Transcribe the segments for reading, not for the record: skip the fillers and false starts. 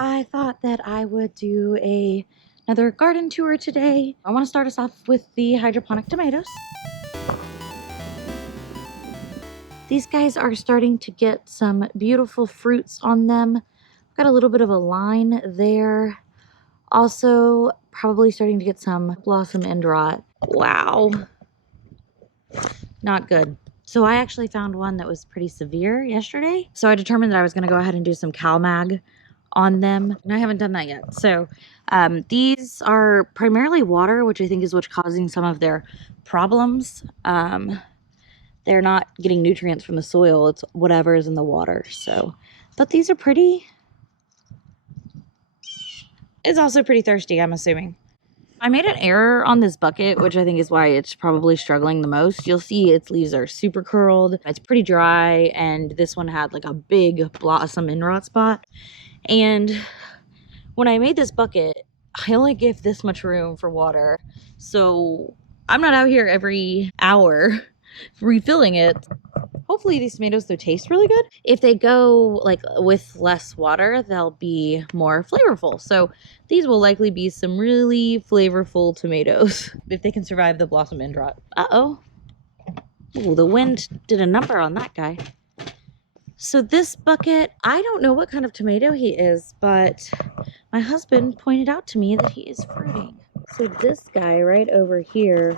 I thought that I would do another garden tour today. I want to start us off with the hydroponic tomatoes. These guys are starting to get some beautiful fruits on them. Got a little bit of a line there. Also, probably starting to get some blossom end rot. Wow. Not good. So I actually found one that was pretty severe yesterday. So I determined that I was going to go ahead and do some CalMag on them, and I haven't done that yet. So these are primarily water, which I think is what's causing some of their problems. They're not getting nutrients from the soil. It's whatever is in the water. So, but these are pretty. It's also pretty thirsty, I'm assuming. I made an error on this bucket, which I think is why it's probably struggling the most. You'll see its leaves are super curled. It's pretty dry, and this one had like a big blossom end rot spot. And when I made this bucket, I only give this much room for water. So I'm not out here every hour refilling it. Hopefully these tomatoes, though, taste really good. If they go like with less water, they'll be more flavorful. So these will likely be some really flavorful tomatoes if they can survive the blossom end rot. Uh-oh. Ooh, the wind did a number on that guy. So this bucket, I don't know what kind of tomato he is, but my husband pointed out to me that he is fruiting. So this guy right over here,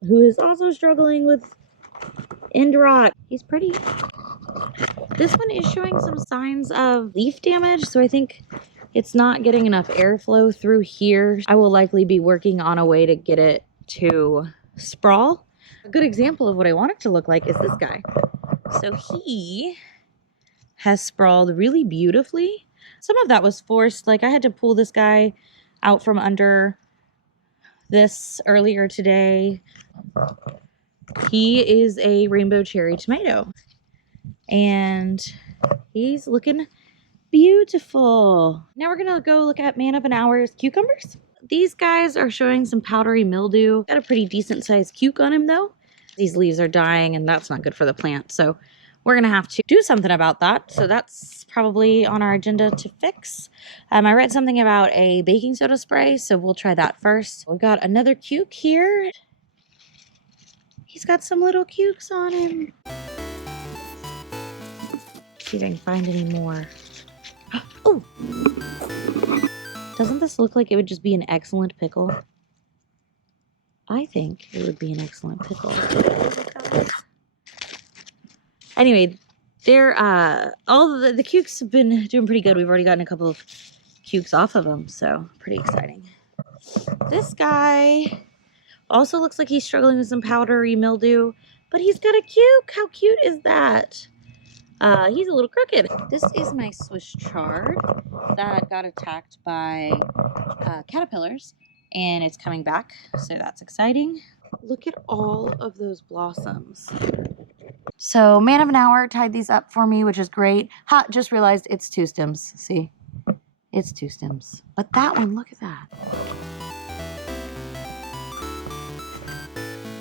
who is also struggling with end rot, he's pretty. This one is showing some signs of leaf damage, so I think it's not getting enough airflow through here. I will likely be working on a way to get it to sprawl. A good example of what I want it to look like is this guy. So he has sprawled really beautifully. Some of that was forced. Like I had to pull this guy out from under this earlier today. He is a rainbow cherry tomato. And he's looking beautiful. Now we're gonna go look at Man of an Hour's cucumbers. These guys are showing some powdery mildew. Got a pretty decent sized cuke on him though. These leaves are dying and that's not good for the plant. So we're gonna have to do something about that. So that's probably on our agenda to fix. I read something about a baking soda spray, so we'll try that first. We got another cuke here. He's got some little cukes on him. See if I can find any more. Oh! Doesn't this look like it would just be an excellent pickle? I think it would be an excellent pickle. Anyway, they're all the cukes have been doing pretty good. We've already gotten a couple of cukes off of them, so pretty exciting. This guy also looks like he's struggling with some powdery mildew, but he's got a cuke. How cute is that? He's a little crooked. This is my Swiss chard that got attacked by caterpillars, and it's coming back, so that's exciting. Look at all of those blossoms. So Man of an Hour tied these up for me, which is great. Ha, just realized it's 2 stems. See? It's 2 stems. But that one, look at that.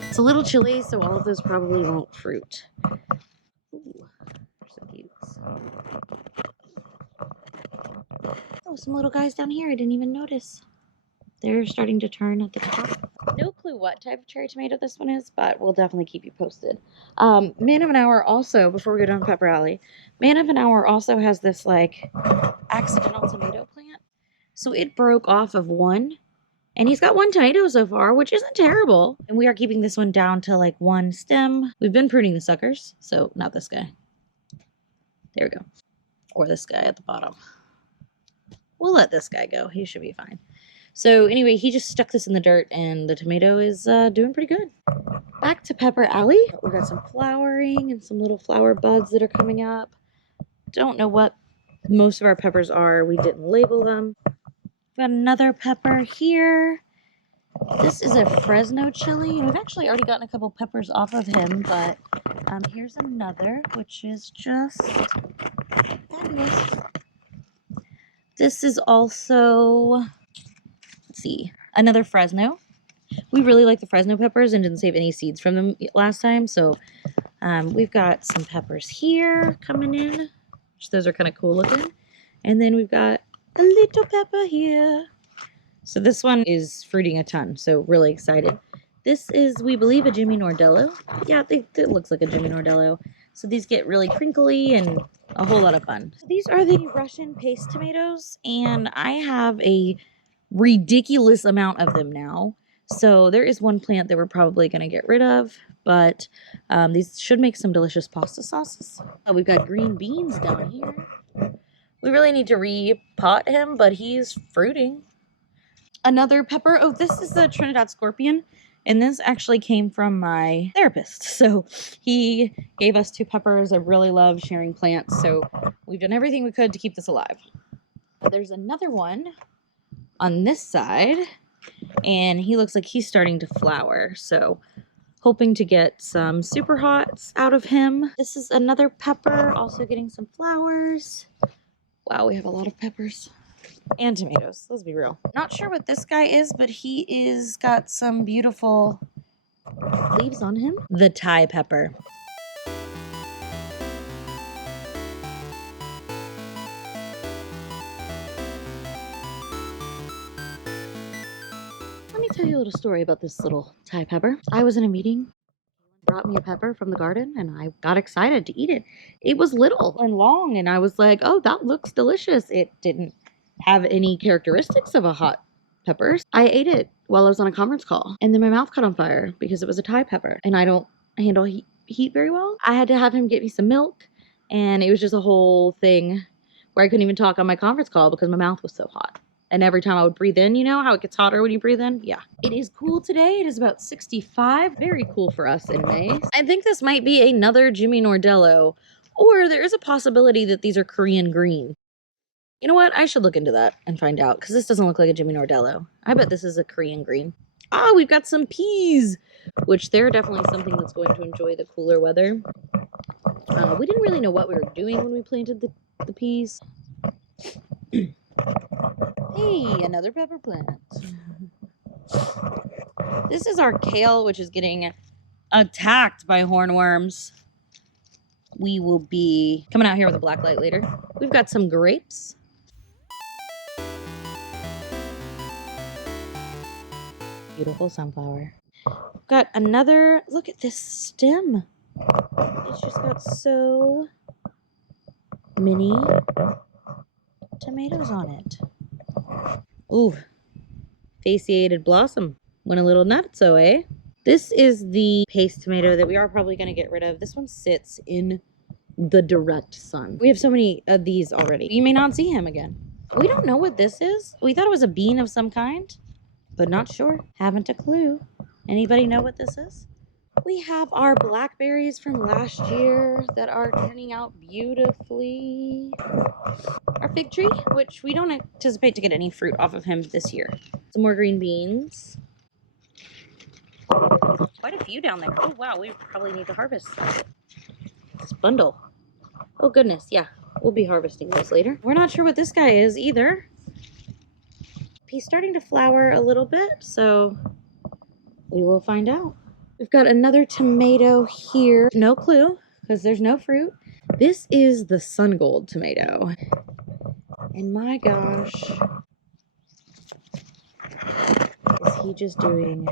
It's a little chilly, so all of those probably won't fruit. Ooh, so cute. Oh, some little guys down here I didn't even notice. They're starting to turn at the top. No clue what type of cherry tomato this one is, but we'll definitely keep you posted. Man of an Hour also, before we go down Pepper Alley, Man of an Hour also has this like accidental tomato plant. So it broke off of one, and he's got 1 tomato so far, which isn't terrible. And we are keeping this one down to like 1 stem. We've been pruning the suckers, so not this guy. There we go. Or this guy at the bottom. We'll let this guy go. He should be fine. So anyway, he just stuck this in the dirt, and the tomato is doing pretty good. Back to Pepper Alley. We've got some flowering and some little flower buds that are coming up. Don't know what most of our peppers are. We didn't label them. We've got another pepper here. This is a Fresno chili. We've actually already gotten a couple peppers off of him, but here's another, which is just fabulous. This is also... Let's see, another Fresno. We really like the Fresno peppers and didn't save any seeds from them last time. So we've got some peppers here coming in, which those are kind of cool looking. And then we've got a little pepper here. So this one is fruiting a ton, so really excited. This is, we believe, a Jimmy Nordello. Yeah, it looks like a Jimmy Nordello. So these get really crinkly and a whole lot of fun. So these are the Russian paste tomatoes, and I have a ridiculous amount of them now. So there is one plant that we're probably going to get rid of, but these should make some delicious pasta sauces. We've got green beans down here. We really need to repot him, but he's fruiting. Another pepper. Oh, this is the Trinidad Scorpion. And this actually came from my therapist. So he gave us 2 peppers. I really love sharing plants. So we've done everything we could to keep this alive. There's another one on this side. And he looks like he's starting to flower. So hoping to get some super hots out of him. This is another pepper. Also getting some flowers. Wow, we have a lot of peppers. And tomatoes, let's be real. Not sure what this guy is, but he is got some beautiful leaves on him. The Thai pepper. Let me tell you a little story about this little Thai pepper. I was in a meeting, brought me a pepper from the garden, and I got excited to eat it. It was little and long, and I was like, oh, that looks delicious. It didn't have any characteristics of a hot pepper. I ate it while I was on a conference call, and then my mouth caught on fire because it was a Thai pepper, and I don't handle heat very well. I had to have him get me some milk, and it was just a whole thing where I couldn't even talk on my conference call because my mouth was so hot. And every time I would breathe in, you know how it gets hotter when you breathe in? Yeah. It is cool today. It is about 65. Very cool for us in May. I think this might be another Jimmy Nordello, or there is a possibility that these are Korean green. You know what? I should look into that and find out, because this doesn't look like a Jimmy Nordello. I bet this is a Korean green. Ah, we've got some peas, which they're definitely something that's going to enjoy the cooler weather. We didn't really know what we were doing when we planted the peas. Hey, another pepper plant. This is our kale, which is getting attacked by hornworms. We will be coming out here with a black light later. We've got some grapes. Beautiful sunflower. Got another, look at this stem. It's just got so many tomatoes on it. Ooh, fasciated blossom. Went a little nutso, eh? This is the paste tomato that we are probably going to get rid of. This one sits in the direct sun. We have so many of these already. You may not see him again. We don't know what this is. We thought it was a bean of some kind, but not sure. Haven't a clue. Anybody know what this is? We have our blackberries from last year that are turning out beautifully. Our fig tree, which we don't anticipate to get any fruit off of him this year. Some more green beans. Quite a few down there. Oh, wow. We probably need to harvest this bundle. Oh, goodness. Yeah, we'll be harvesting those later. We're not sure what this guy is either. He's starting to flower a little bit, so we will find out. We've got another tomato here. No clue, because there's no fruit. This is the sun gold tomato. And my gosh, is he just doing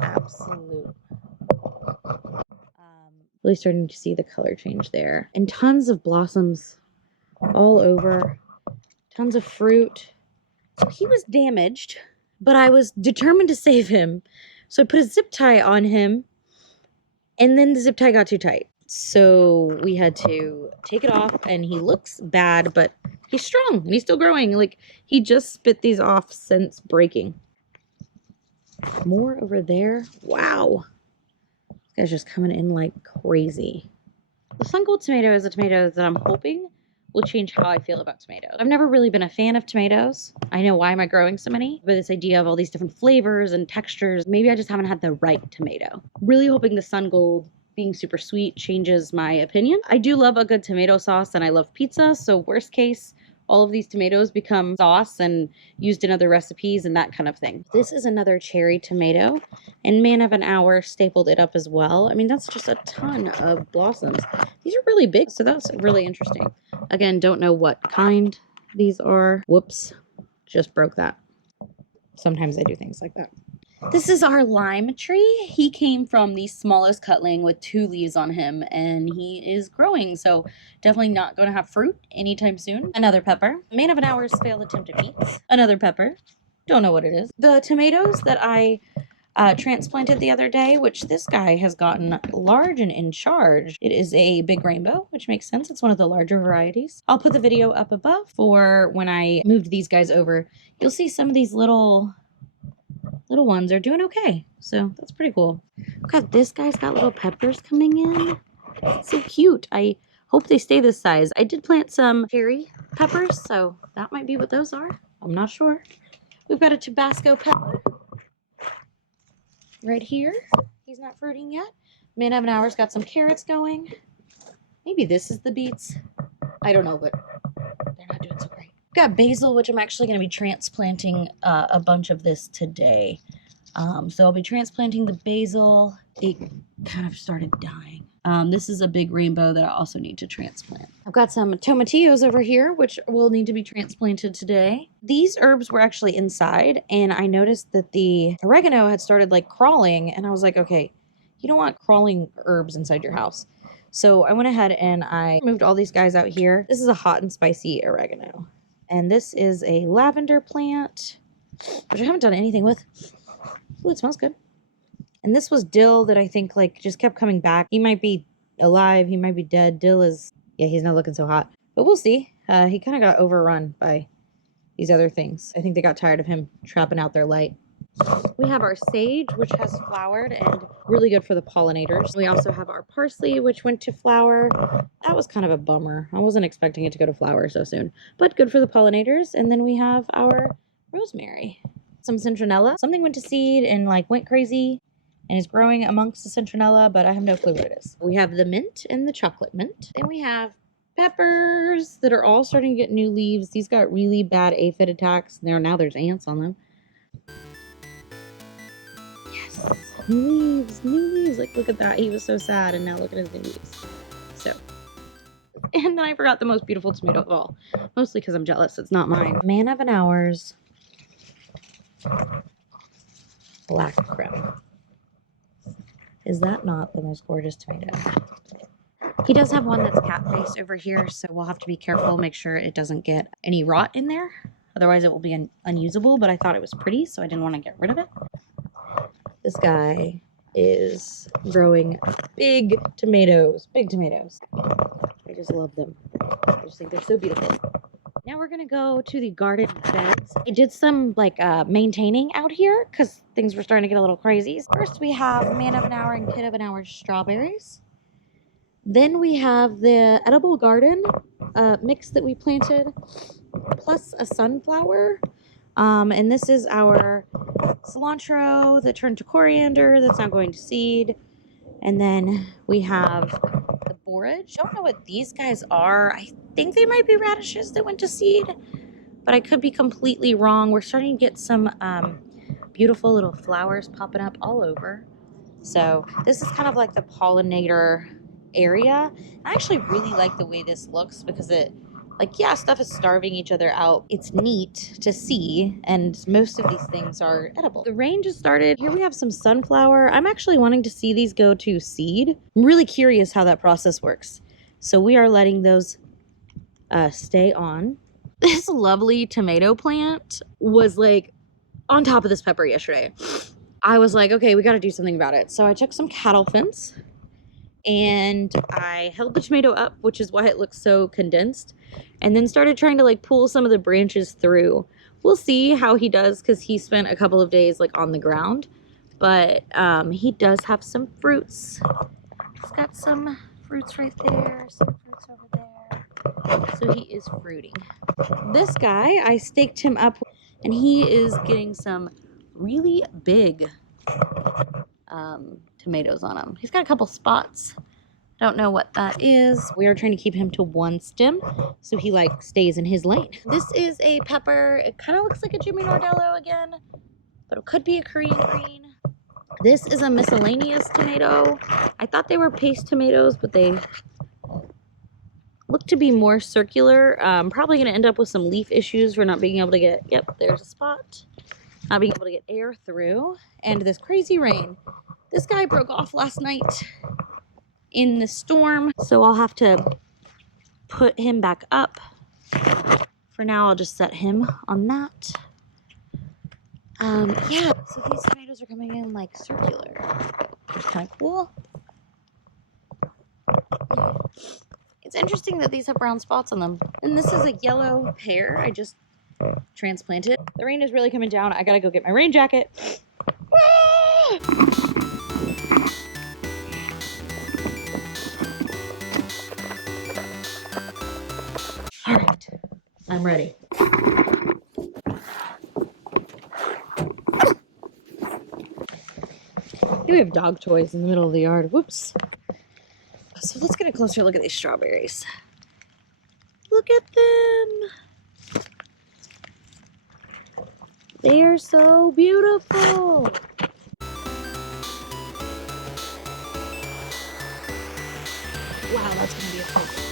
absolute... really starting to see the color change there. And tons of blossoms all over. Tons of fruit. So he was damaged, but I was determined to save him. So I put a zip tie on him, and then the zip tie got too tight. So we had to take it off, and he looks bad, but he's strong, and he's still growing. Like, he just spit these off since breaking. More over there. Wow. This guy's just coming in like crazy. The sun gold tomato is a tomato that I'm hoping will change how I feel about tomatoes. I've never really been a fan of tomatoes. I know, why am I growing so many? But this idea of all these different flavors and textures, maybe I just haven't had the right tomato. Really hoping the sun gold being super sweet changes my opinion. I do love a good tomato sauce, and I love pizza, so worst case, all of these tomatoes become sauce and used in other recipes and that kind of thing. This is another cherry tomato, and man of an hour stapled it up as well. I mean, that's just a ton of blossoms. These are really big, so that's really interesting. Again, don't know what kind These are, whoops, just broke that. Sometimes I do things like that. This is our lime tree. He came from the smallest cutling with 2 leaves on him, and he is growing, so definitely not going to have fruit anytime soon. Another pepper. Man of an hour's failed attempt at beets. Another pepper. Don't know what it is. The tomatoes that I transplanted the other day, which this guy has gotten large and in charge. It is a big rainbow, which makes sense. It's one of the larger varieties. I'll put the video up above for when I moved these guys over. You'll see some of these little ones are doing okay. So that's pretty cool. God, this guy's got little peppers coming in. It's so cute. I hope they stay this size. I did plant some cherry peppers, so that might be what those are. I'm not sure. We've got a Tabasco pepper right here. He's not fruiting yet. Man of an hour's got some carrots going. Maybe this is the beets. I don't know, but they're not doing so great. Got basil, which I'm actually going to be transplanting a bunch of this today. So I'll be transplanting the basil. It kind of started dying. This is a big rainbow that I also need to transplant. I've got some tomatillos over here, which will need to be transplanted today. These herbs were actually inside, and I noticed that the oregano had started like crawling, and I was like, okay, you don't want crawling herbs inside your house. So I went ahead and I moved all these guys out here. This is a hot and spicy oregano. And this is a lavender plant, which I haven't done anything with. Ooh, it smells good. And this was dill that I think like just kept coming back. He might be alive. He might be dead. Dill is, yeah, he's not looking so hot. But we'll see. He kind of got overrun by these other things. I think they got tired of him trapping out their light. We have our sage, which has flowered and really good for the pollinators. We also have our parsley, which went to flower. That was kind of a bummer. I wasn't expecting it to go to flower so soon, but good for the pollinators. And then we have our rosemary, some citronella. Something went to seed and like went crazy and is growing amongst the citronella, but I have no clue what it is. We have the mint and the chocolate mint. Then we have peppers that are all starting to get new leaves. These got really bad aphid attacks. Now there's ants on them. New leaves. Like, look at that. He was so sad, and now look at his new leaves. So, and then I forgot the most beautiful tomato of all. Mostly because I'm jealous. It's not mine. Man of an hour's black crown. Is that not the most gorgeous tomato? He does have one that's cat-faced over here, so we'll have to be careful. Make sure it doesn't get any rot in there. Otherwise, it will be unusable, but I thought it was pretty, so I didn't want to get rid of it. This guy is growing big tomatoes. Big tomatoes. I just love them. I just think they're so beautiful. Now we're going to go to the garden beds. I did some like maintaining out here because things were starting to get a little crazy. First we have man of an hour and kid of an hour strawberries. Then we have the edible garden mix that we planted plus a sunflower. And this is our cilantro that turned to coriander that's now going to seed. And then we have the borage. Don't know what these guys are. I think they might be radishes that went to seed, but I could be completely wrong. We're starting to get some beautiful little flowers popping up all over. So this is kind of like the pollinator area. I actually really like the way this looks because it, like, yeah, stuff is starving each other out. It's neat to see, and most of these things are edible. The rain just started. Here we have some sunflower. I'm actually wanting to see these go to seed. I'm really curious how that process works. So we are letting those stay on. This lovely tomato plant was like on top of this pepper yesterday. I was like, okay, we got to do something about it. So I took some cattle fence and I held the tomato up, which is why it looks so condensed, and then started trying to like pull some of the branches through. We'll see how he does because he spent a couple of days like on the ground, but he does have some fruits. He's got some fruits right there, some fruits over there. So he is fruiting. This guy, I staked him up and he is getting some really big tomatoes on him. He's got a couple spots. I don't know what that is. We are trying to keep him to one stem so he like stays in his lane. This is a pepper. It kind of looks like a Jimmy Nordello again, but it could be a Korean green. This is a miscellaneous tomato. I thought they were paste tomatoes, but they look to be more circular. Probably going to end up with some leaf issues for not being able to get, yep, there's a spot. Not being able to get air through. And this crazy rain. This guy broke off last night in the storm, so I'll have to put him back up. For now, I'll just set him on that. Yeah, so these tomatoes are coming in like circular. Kind of cool. It's interesting that these have brown spots on them. And this is a yellow pear I just transplanted. The rain is really coming down. I gotta go get my rain jacket. All right, I'm ready. Here we have dog toys in the middle of the yard. Whoops. So let's get a closer look at these strawberries. Look at them. They are so beautiful. Wow, that's gonna be a fight.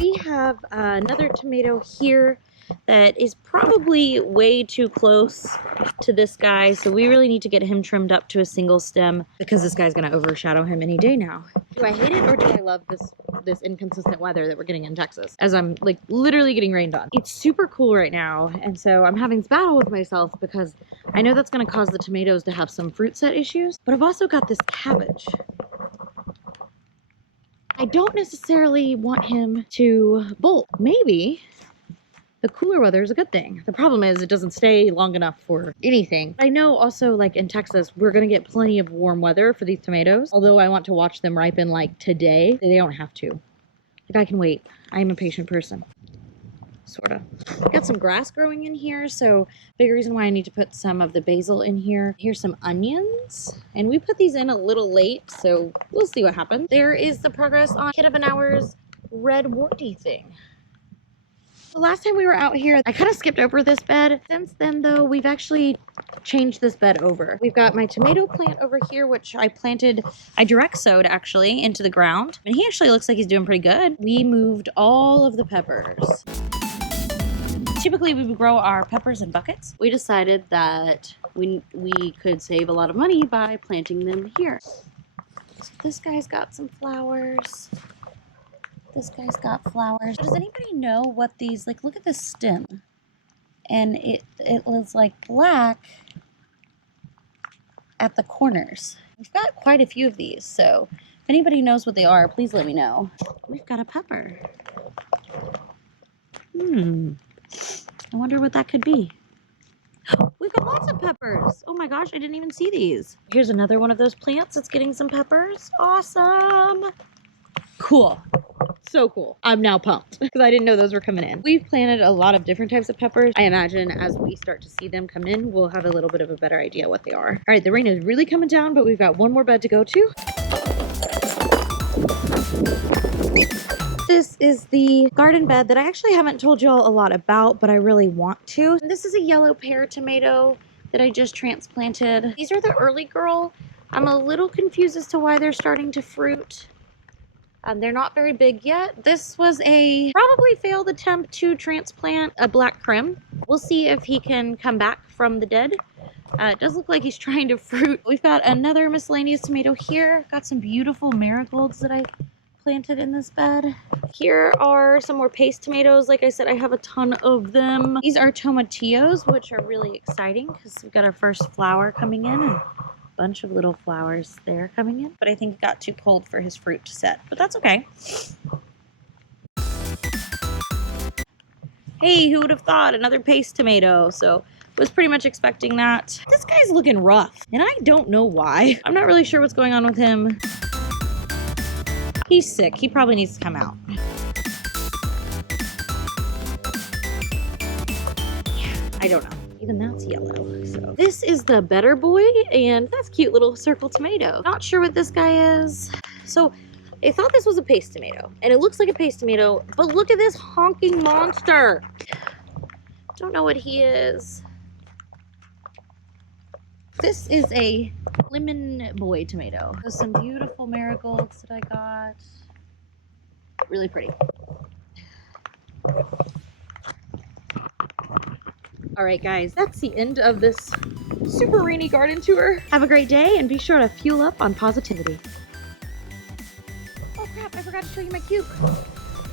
We have another tomato here that is probably way too close to this guy, so we really need to get him trimmed up to a single stem because this guy's gonna overshadow him any day now. Do I hate it or do I love this inconsistent weather that we're getting in Texas as I'm like literally getting rained on? It's super cool right now, and so I'm having this battle with myself because I know that's gonna cause the tomatoes to have some fruit set issues, but I've also got this cabbage. I don't necessarily want him to bolt. Maybe the cooler weather is a good thing. The problem is it doesn't stay long enough for anything. I know also like in Texas, we're gonna get plenty of warm weather for these tomatoes. Although I want to watch them ripen like today. They don't have to. Like I can wait. I am a patient person. Sorta. Got some grass growing in here, so big reason why I need to put some of the basil in here. Here's some onions. And we put these in a little late, so we'll see what happens. There is the progress on Kid of an Hour's red warty thing. The last time we were out here, I kind of skipped over this bed. Since then, though, we've actually changed this bed over. We've got my tomato plant over here, which I planted, I direct sowed actually into the ground. And he actually looks like he's doing pretty good. We moved all of the peppers. Typically, we would grow our peppers in buckets. We decided that we could save a lot of money by planting them here. So this guy's got some flowers. This guy's got flowers. Does anybody know what these, like, look at this stem. And it was like black at the corners. We've got quite a few of these, so if anybody knows what they are, please let me know. We've got a pepper. I wonder what that could be. We've got lots of peppers. Oh my gosh, I didn't even see these. Here's another one of those plants that's getting some peppers. Awesome. Cool. So cool. I'm now pumped because I didn't know those were coming in. We've planted a lot of different types of peppers. I imagine as we start to see them come in, we'll have a little bit of a better idea what they are. All right, the rain is really coming down, but we've got one more bed to go to. This is the garden bed that I actually haven't told y'all a lot about, but I really want to. This is a yellow pear tomato that I just transplanted. These are the early girl. I'm a little confused as to why they're starting to fruit. They're not very big yet. This was a probably failed attempt to transplant a black creme. We'll see if he can come back from the dead. It does look like he's trying to fruit. We've got another miscellaneous tomato here. Got some beautiful marigolds that I planted in this bed. Here are some more paste tomatoes. Like I said, I have a ton of them. These are tomatillos, which are really exciting because we've got our first flower coming in and bunch of little flowers there coming in, but I think it got too cold for his fruit to set, but that's okay. Hey, who would have thought? Another paste tomato. So was pretty much expecting that. This guy's looking rough and I don't know why. I'm not really sure what's going on with him. He's sick. He probably needs to come out. Yeah, I don't know. Even that's yellow. So this is the better boy, and that's cute little circle tomato. Not sure what this guy is. So I thought this was a paste tomato, and it looks like a paste tomato, but look at this honking monster. Don't know what he is. This is a lemon boy tomato. There's some beautiful marigolds that I got. Really pretty. All right, guys, that's the end of this super rainy garden tour. Have a great day and be sure to fuel up on positivity. Oh crap, I forgot to show you my cube.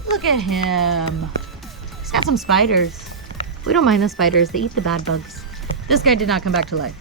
Look at him. He's got some spiders. We don't mind the spiders, they eat the bad bugs. This guy did not come back to life.